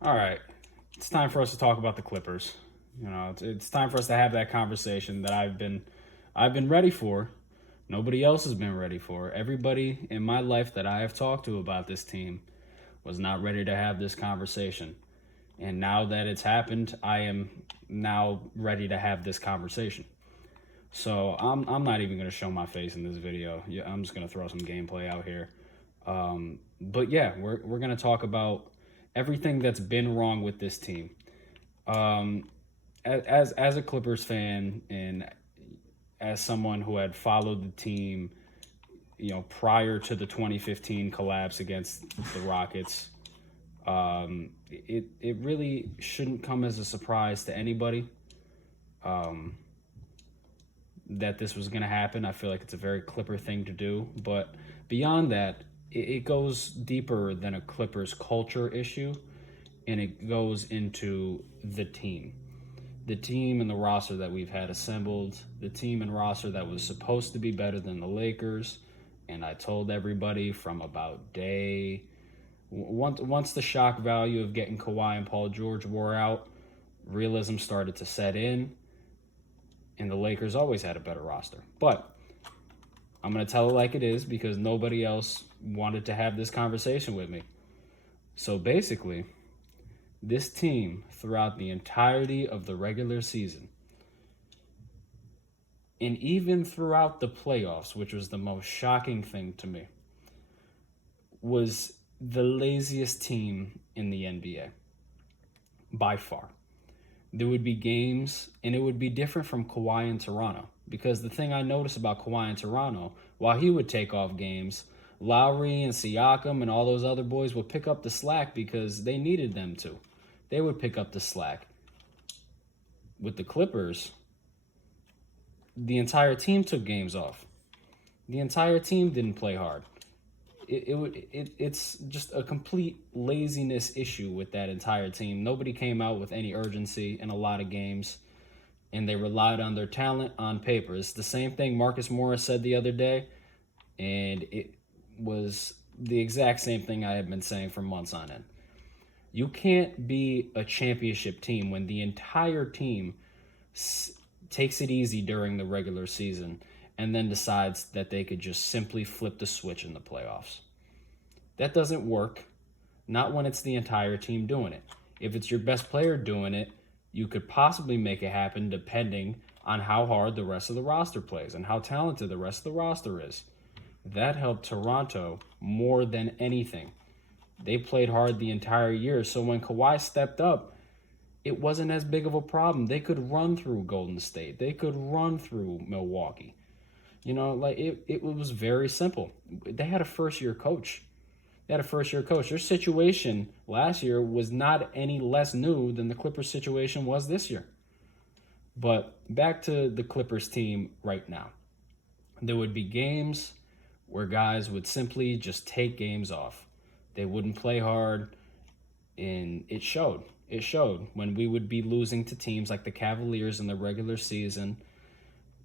All right, it's time for us to talk about the Clippers. It's time for us to have that conversation that I've been ready for. Nobody else has been ready for. Everybody in my life that I have talked to about this team was not ready to have this conversation. And now that it's happened, I am now ready to have this conversation. So I'm not even going to show my face in this video. Yeah, I'm just going to throw some gameplay out here. But yeah, we're going to talk about everything that's been wrong with this team. Um, as a Clippers fan and as someone who had followed the team, prior to the 2015 collapse against the Rockets, it really shouldn't come as a surprise to anybody that this was going to happen. I feel like it's a very Clipper thing to do, but beyond that, it goes deeper than a Clippers culture issue, and it goes into the team and the roster that we've had assembled, the team and roster that was supposed to be better than the Lakers. And I told everybody from about day once the shock value of getting Kawhi and Paul George wore out, realism started to set in, and the Lakers always had a better roster. But I'm going to tell it like it is because nobody else wanted to have this conversation with me. So basically, this team, throughout the entirety of the regular season, and even throughout the playoffs, which was the most shocking thing to me, was the laziest team in the NBA by far. There would be games, and it would be different from Kawhi in Toronto. Because the thing I noticed about Kawhi in Toronto, while he would take off games, Lowry and Siakam and all those other boys would pick up the slack because they needed them to. They would pick up the slack. With the Clippers, the entire team took games off. The entire team didn't play hard. It's just a complete laziness issue with that entire team. Nobody came out with any urgency in a lot of games, and they relied on their talent on paper. It's the same thing Marcus Morris said the other day, and it was the exact same thing I have been saying for months on end. You can't be a championship team when the entire team takes it easy during the regular season and then decides that they could just simply flip the switch in the playoffs. That doesn't work, not when it's the entire team doing it. If it's your best player doing it, you could possibly make it happen depending on how hard the rest of the roster plays and how talented the rest of the roster is. That helped Toronto more than anything. They played hard the entire year, so when Kawhi stepped up, it wasn't as big of a problem. They could run through Golden State. They could run through Milwaukee. It was very simple. They had a first year coach. Their situation last year was not any less new than the Clippers situation was this year. But back to the Clippers team right now. There would be games where guys would simply just take games off. They wouldn't play hard, and it showed. It showed when we would be losing to teams like the Cavaliers in the regular season,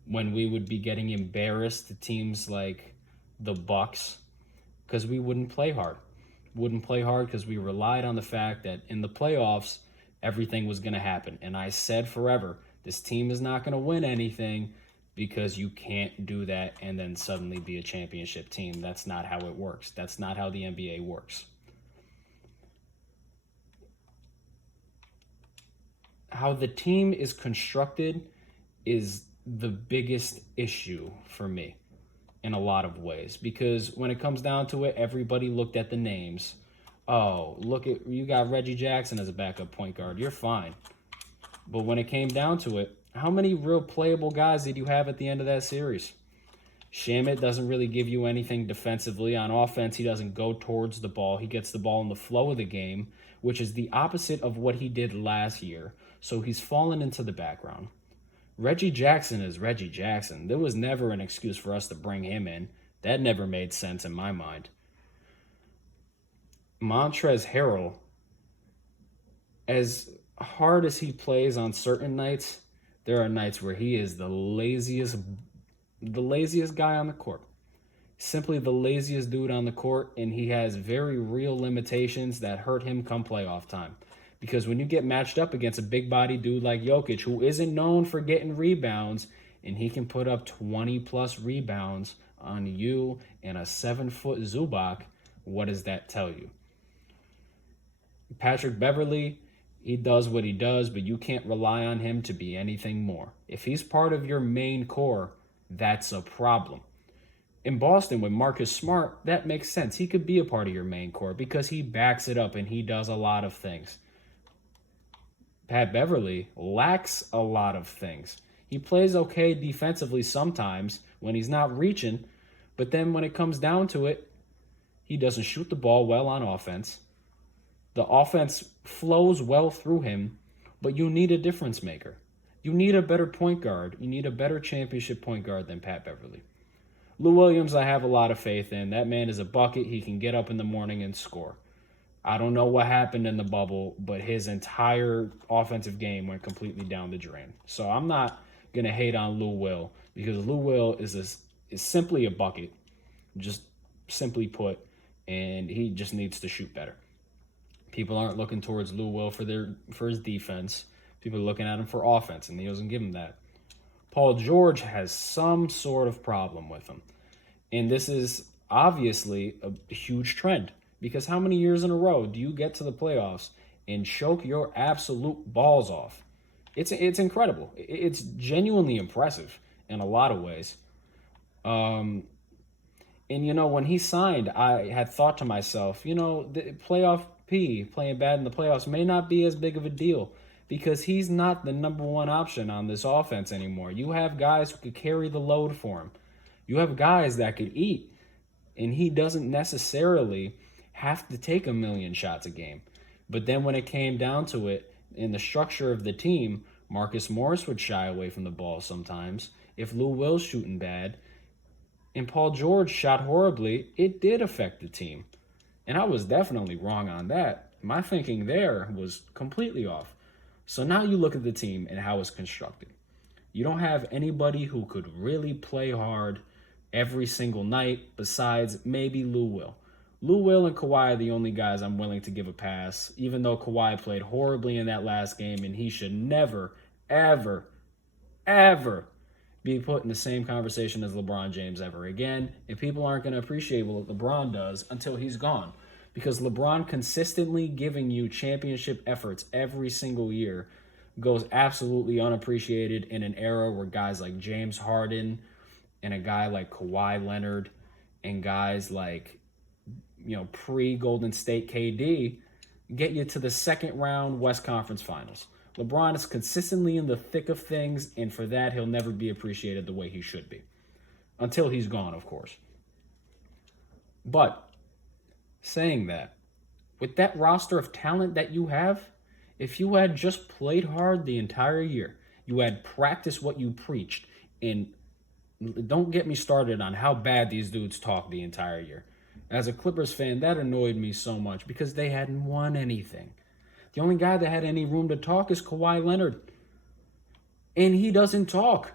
when we would be getting embarrassed to teams like the Bucks, because we wouldn't play hard. Wouldn't play hard because we relied on the fact that in the playoffs, everything was going to happen. And I said forever, this team is not going to win anything because you can't do that and then suddenly be a championship team. That's not how it works. That's not how the NBA works. How the team is constructed is the biggest issue for me in a lot of ways, because when it comes down to it, everybody looked at the names. Oh, look at you got Reggie Jackson as a backup point guard. You're fine. But when it came down to it, how many real playable guys did you have at the end of that series? Shamit doesn't really give you anything defensively. On offense, he doesn't go towards the ball. He gets the ball in the flow of the game, which is the opposite of what he did last year. So he's fallen into the background. Reggie Jackson is Reggie Jackson. There was never an excuse for us to bring him in. That never made sense in my mind. Montrezl Harrell, as hard as he plays on certain nights, there are nights where he is the laziest guy on the court. Simply the laziest dude on the court, and he has very real limitations that hurt him come playoff time. Because when you get matched up against a big body dude like Jokic, who isn't known for getting rebounds, and he can put up 20 plus rebounds on you and a 7-foot Zubac, what does that tell you? Patrick Beverley, he does what he does, but you can't rely on him to be anything more. If he's part of your main core, that's a problem. In Boston with Marcus Smart, that makes sense. He could be a part of your main core because he backs it up and he does a lot of things. Pat Beverley lacks a lot of things. He plays okay defensively sometimes when he's not reaching, but then when it comes down to it, he doesn't shoot the ball well on offense. The offense flows well through him, but you need a difference maker. You need a better point guard. You need a better championship point guard than Pat Beverley. Lou Williams, I have a lot of faith in. That man is a bucket. He can get up in the morning and score. I don't know what happened in the bubble, but his entire offensive game went completely down the drain. So I'm not going to hate on Lou Will because Lou Will is simply a bucket, just simply put, and he just needs to shoot better. People aren't looking towards Lou Will for his defense. People are looking at him for offense, and he doesn't give him that. Paul George has some sort of problem with him. And this is obviously a huge trend because how many years in a row do you get to the playoffs and choke your absolute balls off? It's incredible. It's genuinely impressive in a lot of ways. And, when he signed, I had thought to myself, the playoff P, playing bad in the playoffs, may not be as big of a deal because he's not the number one option on this offense anymore. You have guys who could carry the load for him. You have guys that could eat, and he doesn't necessarily have to take a million shots a game. But then when it came down to it, in the structure of the team, Marcus Morris would shy away from the ball sometimes. If Lou Will's shooting bad, and Paul George shot horribly, it did affect the team. And I was definitely wrong on that. My thinking there was completely off. So now you look at the team and how it's constructed. You don't have anybody who could really play hard every single night besides maybe Lou Will. Lou Will and Kawhi are the only guys I'm willing to give a pass, even though Kawhi played horribly in that last game and he should never, ever, ever be put in the same conversation as LeBron James ever again. And people aren't going to appreciate what LeBron does until he's gone. Because LeBron consistently giving you championship efforts every single year goes absolutely unappreciated in an era where guys like James Harden and a guy like Kawhi Leonard and guys like, pre-Golden State KD get you to the second round West Conference Finals. LeBron is consistently in the thick of things, and for that, he'll never be appreciated the way he should be. Until he's gone, of course. But saying that, with that roster of talent that you have, if you had just played hard the entire year, you had practiced what you preached, and don't get me started on how bad these dudes talk the entire year. As a Clippers fan, that annoyed me so much because they hadn't won anything. The only guy that had any room to talk is Kawhi Leonard. And he doesn't talk.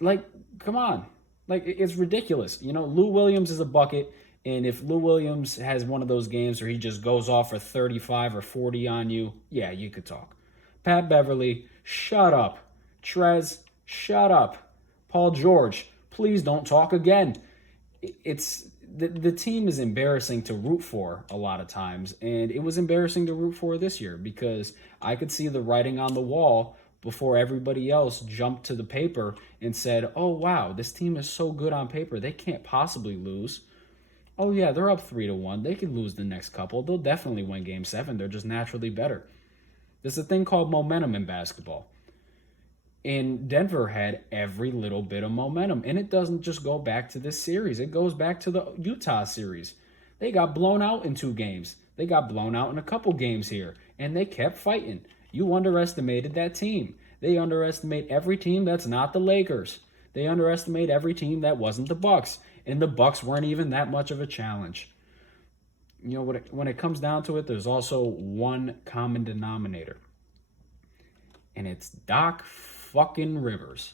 Come on. It's ridiculous. Lou Williams is a bucket. And if Lou Williams has one of those games where he just goes off for 35 or 40 on you, yeah, you could talk. Pat Beverley, shut up. Trez, shut up. Paul George, please don't talk again. The team is embarrassing to root for a lot of times, and it was embarrassing to root for this year because I could see the writing on the wall before everybody else jumped to the paper and said, oh, wow, this team is so good on paper. They can't possibly lose. Oh, yeah, they're up 3-1. They could lose the next couple. They'll definitely win Game 7. They're just naturally better. There's a thing called momentum in basketball. And Denver had every little bit of momentum. And it doesn't just go back to this series. It goes back to the Utah series. They got blown out in 2 games. They got blown out in a couple games here. And they kept fighting. You underestimated that team. They underestimate every team that's not the Lakers. They underestimate every team that wasn't the Bucks. And the Bucks weren't even that much of a challenge. When it comes down to it, there's also one common denominator. And it's Doc fucking Rivers.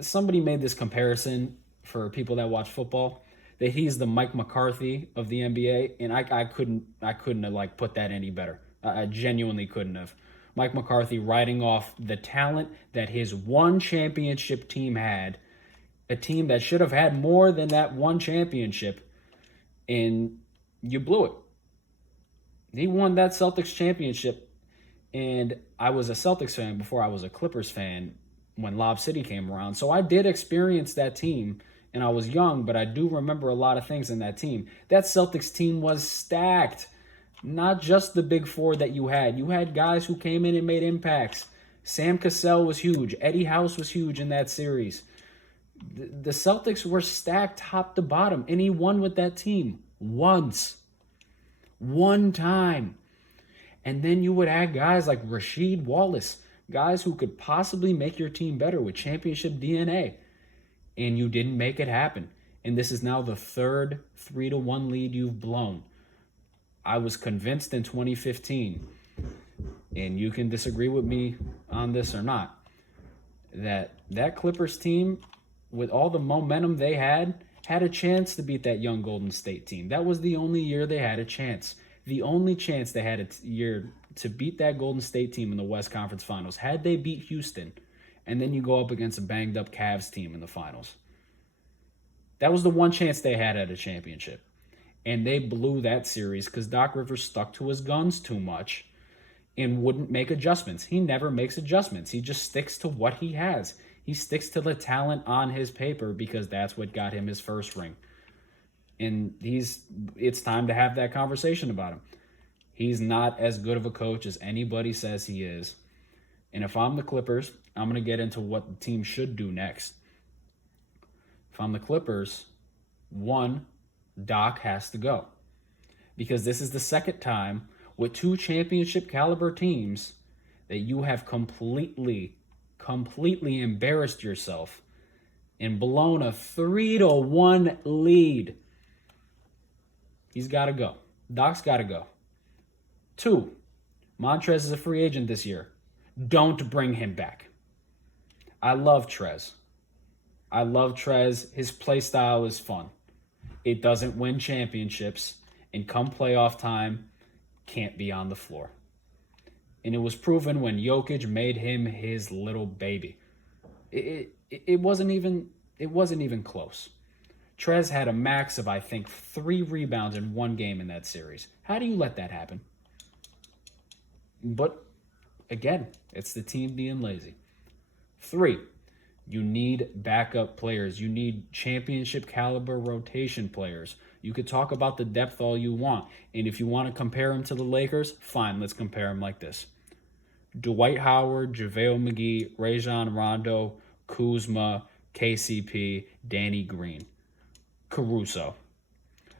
Somebody made this comparison for people that watch football. that he's the Mike McCarthy of the NBA, and I couldn't have like put that any better. I genuinely couldn't have. Mike McCarthy riding off the talent that his one championship team had, a team that should have had more than that one championship, and you blew it. He won that Celtics championship, and I was a Celtics fan before I was a Clippers fan when Lob City came around. So I did experience that team, and I was young, but I do remember a lot of things in that team. That Celtics team was stacked. Not just the big four that you had. You had guys who came in and made impacts. Sam Cassell was huge. Eddie House was huge in that series. The Celtics were stacked top to bottom, and he won with that team once. One time. And then you would add guys like Rasheed Wallace, guys who could possibly make your team better with championship DNA. And you didn't make it happen. And this is now the third 3-1 lead you've blown. I was convinced in 2015, and you can disagree with me on this or not, that Clippers team, with all the momentum they had a chance to beat that young Golden State team. That was the only year they had a chance. The only chance they had a year to beat that Golden State team in the West Conference Finals. Had they beat Houston, and then you go up against a banged-up Cavs team in the finals. That was the one chance they had at a championship. And they blew that series because Doc Rivers stuck to his guns too much and wouldn't make adjustments. He never makes adjustments. He just sticks to what he has. He sticks to the talent on his paper because that's what got him his first ring. And it's time to have that conversation about him. He's not as good of a coach as anybody says he is. And if I'm the Clippers, I'm going to get into what the team should do next. If I'm the Clippers, one, Doc has to go. Because this is the second time with two championship caliber teams that you have completely embarrassed yourself and blown a 3-1 lead. He's got to go. Doc's got to go. Two, Montrez is a free agent this year. Don't bring him back. I love Trez. His play style is fun. It doesn't win championships, and come playoff time, can't be on the floor. And it was proven when Jokic made him his little baby. It wasn't even close. Trez had a max of, I think, 3 rebounds in one game in that series. How do you let that happen? But, again, it's the team being lazy. 3, you need backup players. You need championship caliber rotation players. You could talk about the depth all you want. And if you want to compare them to the Lakers, fine, let's compare them like this. Dwight Howard, JaVale McGee, Rajon Rondo, Kuzma, KCP, Danny Green, Caruso.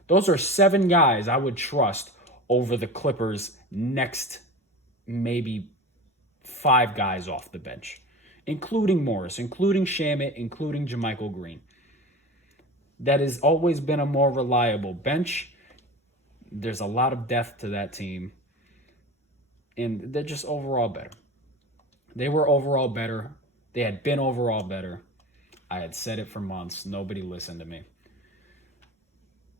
Those are 7 guys I would trust over the Clippers' next maybe 5 guys off the bench, including Morris, including Shamet, including JaMychal Green. That has always been a more reliable bench. There's a lot of depth to that team, and they're just overall better. They were overall better. They had been overall better. I had said it for months. Nobody listened to me.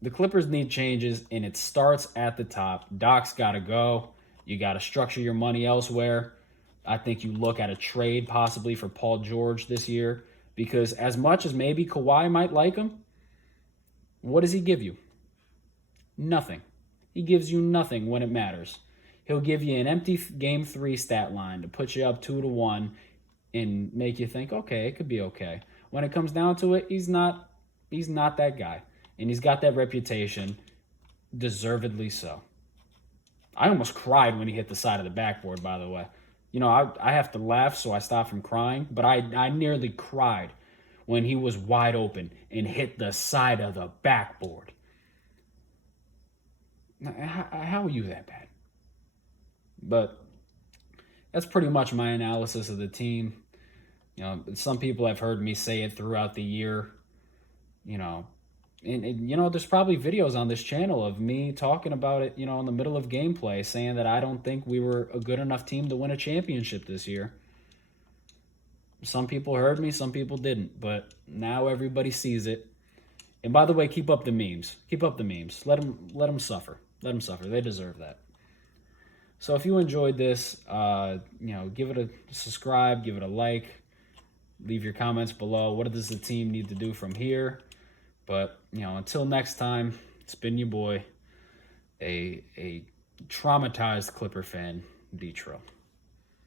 The Clippers need changes, and it starts at the top. Doc's got to go. You got to structure your money elsewhere. I think you look at a trade possibly for Paul George this year, because as much as maybe Kawhi might like him, what does he give you? Nothing. He gives you nothing when it matters. He'll give you an empty Game 3 stat line to put you up 2-1 and make you think, okay, it could be okay. When it comes down to it, he's not that guy. And he's got that reputation, deservedly so. I almost cried when he hit the side of the backboard, by the way. You know, I have to laugh so I stop from crying, but I nearly cried when he was wide open and hit the side of the backboard. How are you that bad? But that's pretty much my analysis of the team. You know, some people have heard me say it throughout the year, you know. And you know, there's probably videos on this channel of me talking about it, you know, in the middle of gameplay, saying that I don't think we were a good enough team to win a championship this year. Some people heard me, some people didn't. But now everybody sees it. And by the way, keep up the memes. Keep up the memes. Let them suffer. Let them suffer. They deserve that. So if you enjoyed this, give it a subscribe, give it a like, leave your comments below. What does the team need to do from here? But until next time, it's been your boy, a traumatized Clipper fan, Detro.